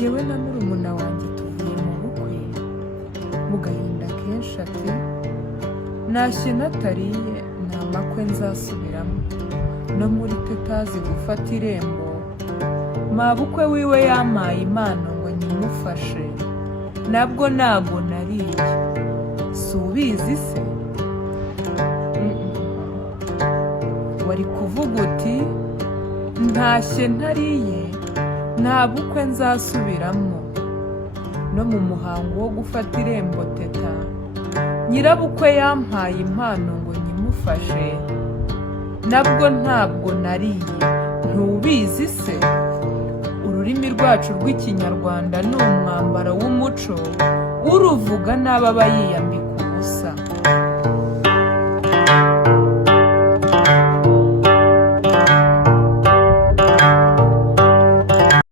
njyewe na murumuna wanjye tuvuye mu bukwe mu gahinda kenshi ati ntashye natariye nta makwe nzasubiramo no muri tetazi gufata irembo mabukwe wiwe yampaye impano ngo nyimufashe nabwo ntabwo nariye si ubizi se wari kuvuga uti ntashye ntariye nta bukwe nzasubiramo no mu muhango wo gufata irembo teta nyirabukwe yampaye impano ngo nyimufashe nabwo ntabwo nariye ntubizi se ururimi rwacu rw'ikinyarwanda ni umwambaro w'umuco uruvuga n'ababa yiyambika